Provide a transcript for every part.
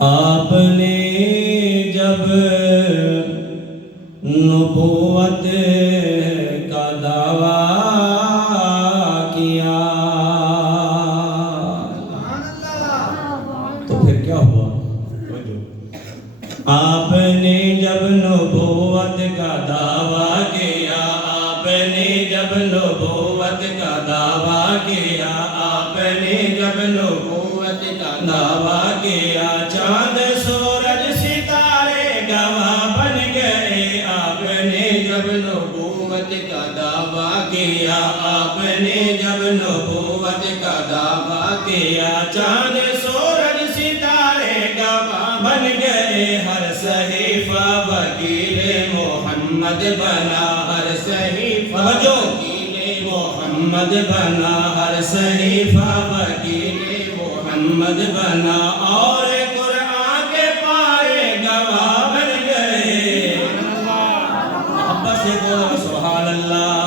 آپ نے جب نبوت کا دعویٰ کیا تو پھر کیا ہوا؟ آپ نے جب نبوت کا دعویٰ کیا، آپ نے جب نبوت کا دعویٰ کیا، آپ نے جب نبوت کا دعویٰ کیا، چاند سورج ستارے گواہ بن گئے۔ آپ نے جب نبوت کا دعویٰ کیا، آپ نے جب نبوت کا دعویٰ کیا، چاند سورج ستارے گواہ بن گئے۔ ہر صحیفہ وکیل محمد بنا، ہر صحیفہ وکیل محمد بنا، ہر صحیفہ وکیل محمد بنا، اور قرآن کے پارے گواہ بن گئے۔ محبت سے بولو سبحان اللہ۔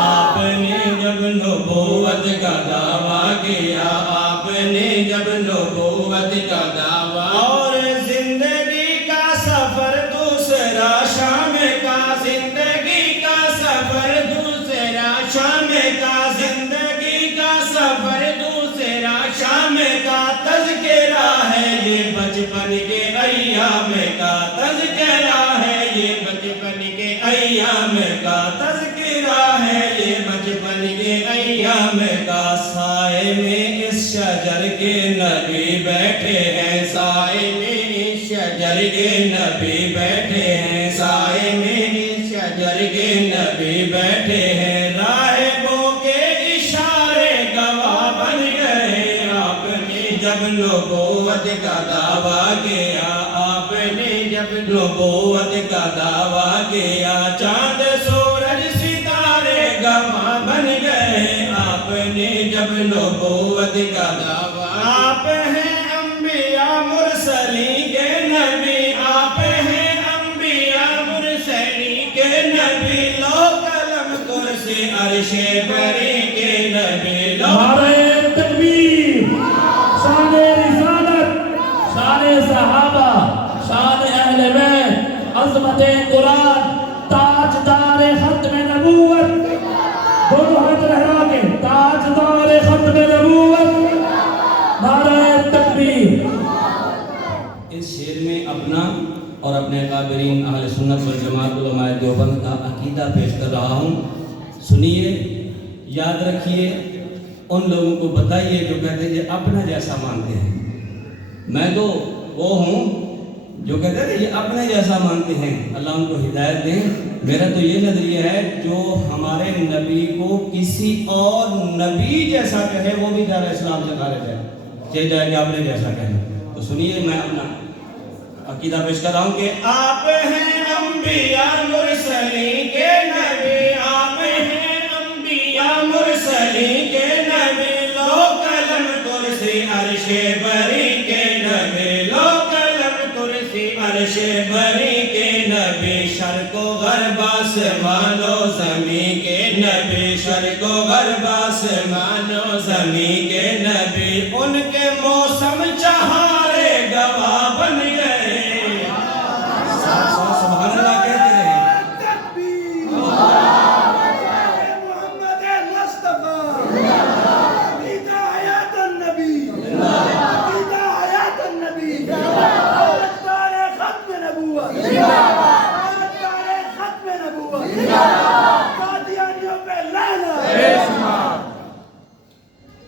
آپ نے جب نبوت کا دعویٰ کیا، آپ نے جب نبوت کا دعویٰ، اور زندگی کا سفر دوسرا شام کا، زندگی کا سفر دوسرا شام کا، زندگی کا سفر دوسرا شام کا، تذکرہ ہے یہ بچپن کے ایام کا، تذکرہ ہے یہ بچپن کے ایام کا، تذکرہ ہے یہ بچپن کے ایام کا۔ سائے میں اس شجر کے نبی بیٹھے ہیں، سائے میں اس شجر کے نبی بیٹھے ہیں، سائے میں اس شجر کے نبی بیٹھے ہیں۔ راہبوں کے اشارے گواہ بن گئے۔ آپ نے جب نبوت کا دعویٰ کیا، آپ نے جب نبوت کا دعویٰ کیا، چاند سورج ستارے گواہ بن گئے۔ آپ نے جب نبوت کا دعویٰ، آپ ہیں انبیاء مرسلین کے نبی، آپ ہیں انبیاء مرسلین کے نبی، لوح قلم کرسی عرش بری کے نبی۔ نعرہ تکبیر، شان رسالت، شان صحابہ، شان اہل بیت، عظمت قرآن، تاجدار ختم نبوت، دونوں ہاتھ لہرا کے تاجدار ختم نبوت، نعرہ تکبیر۔ اس شعر میں اپنا اور اپنے اکابرین اہل سنت والجماعت علماء دیوبند کا عقیدہ پیش کر رہا ہوں، سنیے، یاد رکھیے، ان لوگوں کو بتائیے جو کہتے ہیں یہ اپنا جیسا مانتے ہیں۔ میں تو وہ ہوں جو کہتے ہیں یہ اپنے جیسا مانتے ہیں، اللہ ان کو ہدایت دے۔ میرا تو یہ نظریہ ہے جو ہمارے نبی کو کسی اور نبی جیسا کہے وہ بھی دار اسلام سے خارج ہے، چاہے جائے کہ اپنے جیسا کہے۔ تو سنیے، میں اپنا عقیدہ پیش کر رہا ہوں کہ آپ ہیں انبیاء مرسلین کے نبی، آپ ہیں انبیاء مرسلین کے نبی، لوح قلم کرسی عرش بری کے نبی، لوح قلم کرسی عرش بری کے نبی، شرق و غرب آسمان و زمین کے نبی، شرق و غرب آسمان و زمین کے نبی، ان کے موسم چہارے گواہ بن گئے۔ سبحان اللہ کہتے رہے۔ محمد مصطفیٰ، عقیدہ حیات النبی، عقیدہ حیات النبی، تاجدار ختم نبوت، تاجدار ختم نبوت، قادیانیوں پہ لعنت۔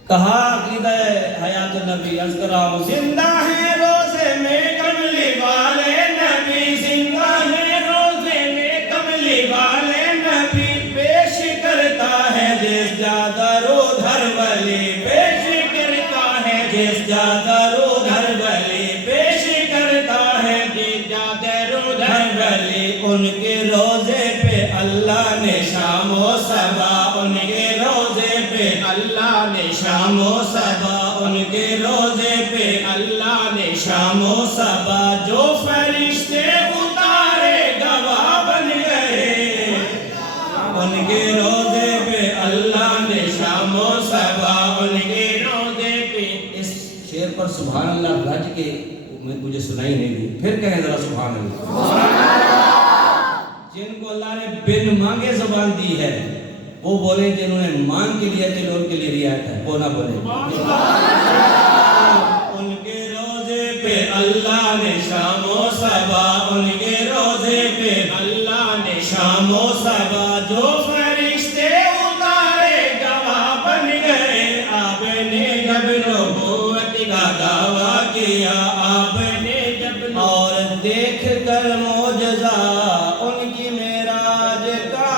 کہا عقیدہ حیات النبی، عرض کر رہا ہوں، زندہ ہے روزے میں کملی والے نبی، زندہ ہے روزے میں کملی والے نبی، پیش کرتا ہے جس جادہ رو دھر ولی، پیش کرتا ہے جس جادہ رو دھر ولی، پیش کرتا ہے جس جادہ رو دھر ولی، ان کے روزے پہ اللہ نے شام و صبا، ان کے روزے پہ اللہ نے شام و صبا، ان کے روزے پہ اللہ نے شام و صبا، جو فرشتے اتارے گواہ بن گئے، ان کے روزے پہ اللہ نے شام و صبا، ان کے روزے پہ۔ اس شعر پر سبحان اللہ گھٹ کے مجھے سنائی نہیں دی. پھر کہیں ذرا سبحان اللہ. جن کو اللہ نے بن مانگے زبان دی ہے وہ بولیں، جنہوں نے مانگ کے لیا کہ ان کے لیے رعایت ہے وہ نہ بولیں. ان کے روزے پہ اللہ نے شام و صبا، ان کے روزے پہ اللہ نے شام و صبا، جو فرشتے اتارے گواہ بن گئے. آپ نے جب نبوت کا دعویٰ کیا، آپ نے جب اور دیکھ کر معجزہ ان کی معراج کا،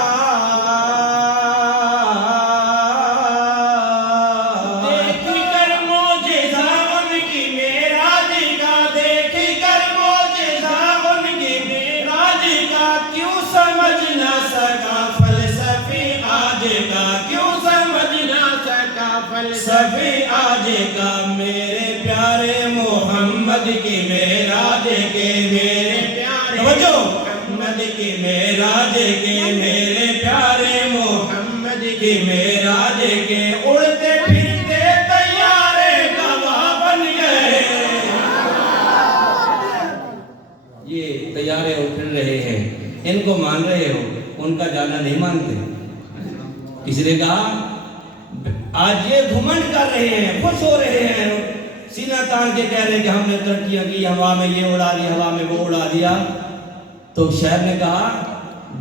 دیکھ کر معجزہ ان کی معراج کا، دیکھ کر معجزہ ان کی معراج کا، کیوں سمجھ نہ سکا فلسفی آج کا، کیوں سمجھ نہ سکا فلسفی آج کا. میرے پیارے محمد کی معراج کے، میرے پیارے محمد کی معراج کے، میرے پیارے محمد کی معراج کے، اڑتے پھرتے طیارے گواہ بن گئے. یہ طیارے اٹھ رہے ہیں، ان کو مان رہے ہو، ان کا جانا نہیں مانتے. کسی نے کہا آج یہ گھمنڈ کر رہے ہیں، خوش ہو رہے ہیں، سینہ تان کے کہہ رہے کہ ہم نے ترقیاں کی، ہوا میں یہ اڑا دیا، ہوا میں وہ اڑا دیا. تو شاعر نے کہا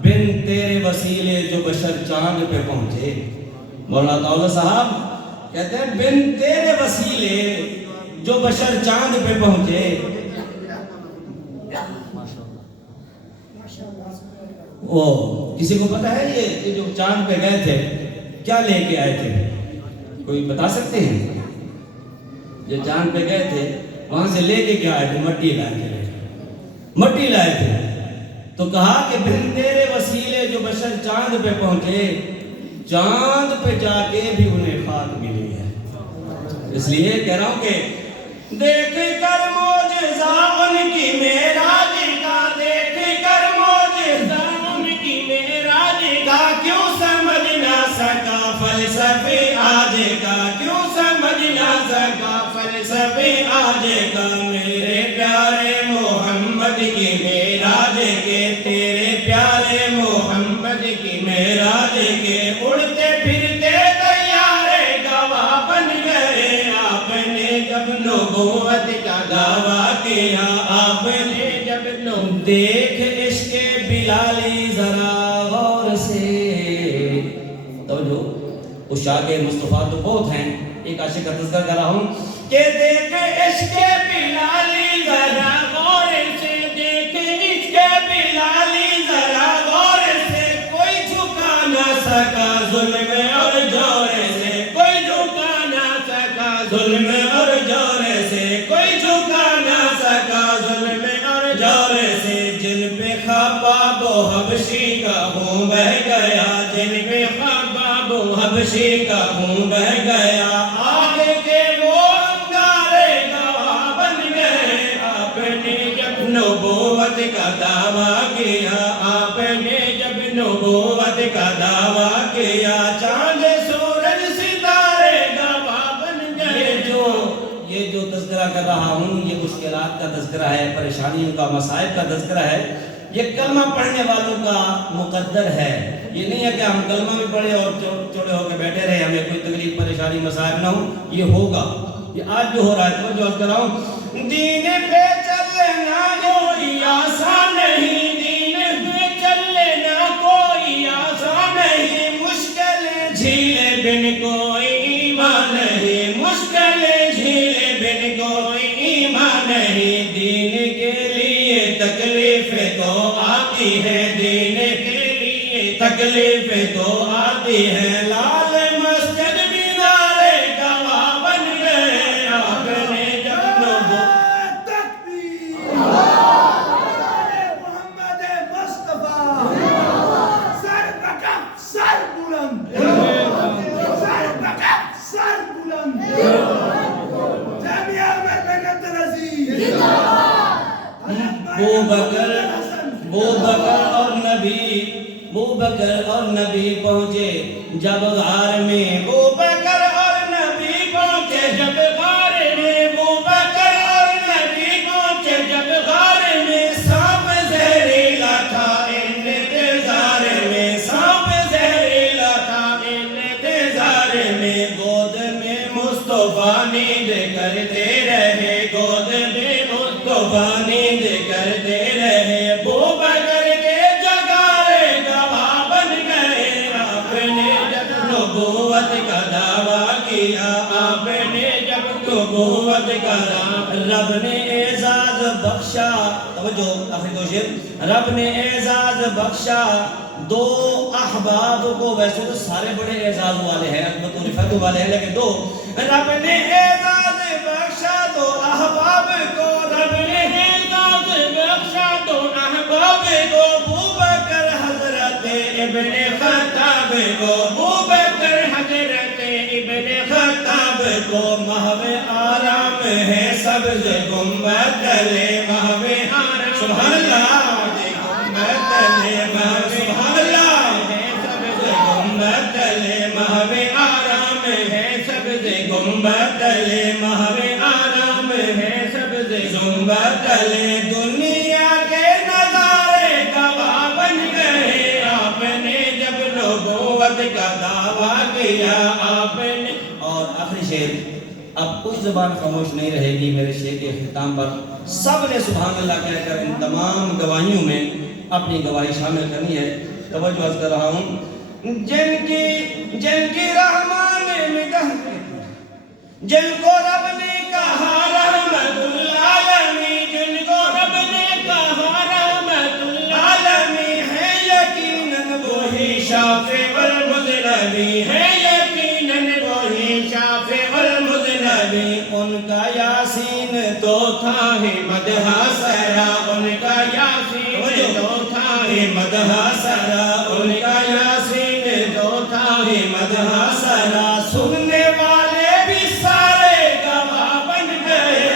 بن تیرے وسیلے جو بشر چاند پہ پہنچے. مولانا طاولہ صاحب کہتے ہیں بن تیرے وسیلے جو بشر چاند پہ پہنچے. وہ کسی کو پتا ہے یہ جو چاند پہ گئے تھے کیا لے کے آئے تھے؟ کوئی بتا سکتے ہیں؟ جو چاند پہ گئے تھے وہاں سے لے کے کیا آئے تھے؟ مٹی لائے تھے، مٹی لائے تھے. تو کہا کہ بن تیرے وسیلے جو بشر چاند پہ پہنچے، چاند پہ جا کے بھی انہیں خاک ملی ہے. اس لیے کہہ رہا ہوں کہ دیکھ کر معجزہ ان کی معراج کا، دیکھ کر معجزہ ان کی معراج کا، کیوں سمجھ نہ سکا فلسفی آج کا، کیوں سمجھ نہ سکا فلسفی آج کا. میرے پیارے محمد کی معراج کے، تیرے پیارے محمد کی معراج کے، اڑتے پھرتے طیارے گواہ بن گئے. آپ نے جب نبوت کا دعویٰ کیا، آپ نے جب دیکھ عشق بلالی ذرا غور سے. توجہ، عشاق مصطفیٰ تو بہت ہیں، ایک عاشق کا تذکرہ کر رہا ہوں کہ دیکھ عشق بلالی ذرا غور سے، دیکھ عشق بلالی ذرا غور سے، کوئی جھکا نہ سکا ظلم اور جور سے، کوئی جھکا نہ سکا ظلم اور جور سے، کوئی جھکا نہ سکا ظلم اور جور سے. جن پہ خباب و حبشی کا خون بہ گیا، جن پہ خباب و حبشی کا خون بہ گیا، آگے کے وہ انگارے گواہ بن گئے. آپ نے جب نبوت کا دعویٰ کیا، آپ نے جب نبوت کا دعویٰ کیا، چاند سورج ستارے گواہ بن گئے. یہ جو تذکرہ کر رہا ہوں یہ مشکلات کا تذکرہ ہے، پریشانیوں کا، مصائب کا تذکرہ ہے. یہ کلمہ پڑھنے والوں کا مقدر ہے. یہ نہیں ہے کہ ہم کلمہ بھی پڑھے اور چوڑے ہو کے بیٹھے رہے، ہمیں کوئی تکلیف پریشانی مصائب نہ ہو. یہ ہوگا، یہ آج جو ہو رہا ہے. تو جو کر رہا ہوں، دین پہ چلنا کوئی آسان نہیں، دین پہ چلنا کوئی آسان نہیں، مشکل جھیلے بن کوئی ایمان نہیں، مشکل جھیلے بن کوئی ایمان نہیں. دین کے لیے تکلیفیں تو آتی ہے، دین کے لیے تکلیفیں تو آتی ہے. لال مسجد مینارے گواہ بن گئے. آپ نے جب تکبیر محمد مصطفیٰ، سر بکف سر بلند، سر بکف سر بلند. جامعہ احمد بن عزیز، بکر اور نبی پہنچے جب غار میں، بکر اور نبی پہنچے جب غار میں، بکر اور نبی پہنچے کا دعویٰ رب نے اعزاز بخشا توجہ آخری دو شعر رب نے اعزاز بخشا دو احباب کو ویسے تو سارے بڑے اعزاز والے ہیں عظمت و رفعت والے ہیں لیکن دو رب نے اعزاز بخشا دو احباب کو رب نے اعزاز بخشا دو احباب کو ابوبکر حضرت ابن خطاب کو ابوبکر حضرت ابن خطاب کو محو آرام ہے سبز گنبد تلے محو آرام سبحان اللہ گنبد تلے محو سبحان اللہ ہے سبز گنبد تلے محو آرام ہے سبز گنبد تلے محو آرام ہے سبز گنبد تلے دنیا کے نظارے گواہ بن گئے آپ نے جب نبوت کا دعویٰ کیا آپ نے اور آخری شعر اب کوئی زبان خاموش نہیں رہے گی میرے شعر کے اختتام پر سب نے سبحان اللہ کہہ کر ان تمام گواہیوں میں اپنی گواہی شامل کرنی ہے توجہ عرض کر رہا ہوں جن کی رحمان مدح جن کو رب نے کہا رحمت العالمین جن کو رب نے کہا رحمت العالمین ہے یقیناً وہی شافع والمذنبی ہے یقیناً وہی شافع والمذنبی ان کا یاسین تو تھا ہی مدح سرا ان کا یاسین تو تھا ہی مدح سرا ان کا یاسین تو تھا ہی مدح سرا سننے والے بھی سارے گواہ بن گئے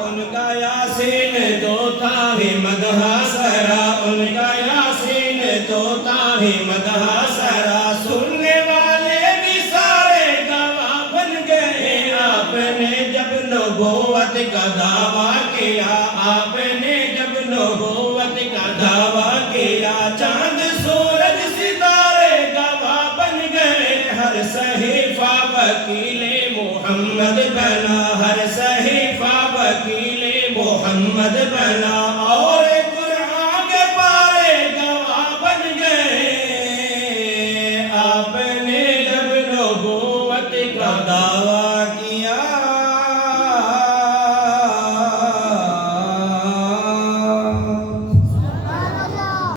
ان کا یاسین تو تھا ہی مدح سرا ان کا یاسین تو تھا ہی مدح سرا سننے والے بھی سارے گواہ بن گئے آپ نے جب نبوت کا دعویٰ کیا آپ نے جب نبوت کا دعویٰ کیا چاند سورج ستارے گواہ بن گئے ہر صحیفہ وکیل محمد بنا ہر صحیفہ وکیل محمد بنا